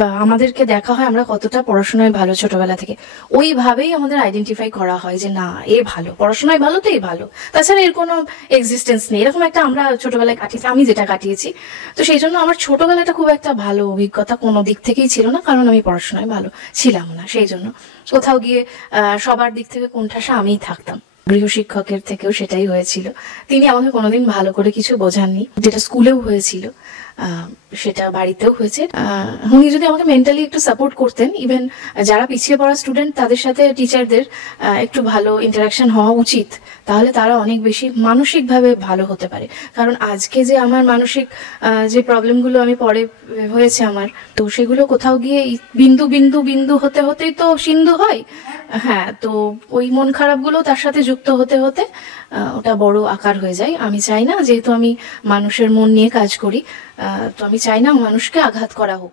বা আমাদেরকে দেখা হয় আমরা কতটা পড়াশোনায় ভালো ছোটবেলা থেকে, ওইভাবেই আমাদের আইডেন্টিফাই করা হয় যে না এ ভালো, পড়াশোনায় ভালো তো এ ভালো, তাছাড়া এর কোনো এক্সিস্টেন্স নেই, এরকম একটা আমরা ছোটবেলায় কাটিয়েছি, আমি যেটা কাটিয়েছি। তো সেই জন্য আমার ছোটবেলাটা খুব একটা ভালো অভিজ্ঞতা কোনো দিক থেকেই ছিল না, কারণ আমি পড়াশোনায় ভালো ছিলাম না। সেই জন্য কোথাও গিয়ে সবার দিক থেকে কোণঠাসা আমিই থাকতাম। গৃহশিক্ষকের থেকেও সেটাই হয়েছিল, তিনি আমাকে কোনোদিন ভালো করে কিছু বোঝাননি, যেটা স্কুলেও হয়েছিল সেটা বাড়িতেও হয়েছে। উনি যদি আমাকে মেন্টালি একটু সাপোর্ট করতেন, ইভেন যারা পিছিয়ে পড়া স্টুডেন্ট তাদের সাথে টিচারদের একটু ভালো ইন্টারাকশন হওয়া উচিত, তাহলে তারা অনেক বেশি মানসিকভাবে ভালো হতে পারে। কারণ আজকে যে আমার মানসিক যে প্রবলেমগুলো আমি পরে হয়েছে আমার, তো সেগুলো কোথাও গিয়ে বিন্দু বিন্দু বিন্দু হতে হতেই তো সিন্ধু হয়। হ্যাঁ, তো ওই মন খারাপগুলো তার সাথে যুক্ত হতে হতে ওটা বড় আকার হয়ে যায়। আমি চাই না, যেহেতু আমি মানুষের মন নিয়ে কাজ করি, তো আমি চাই না মানুষকে আঘাত করা হোক।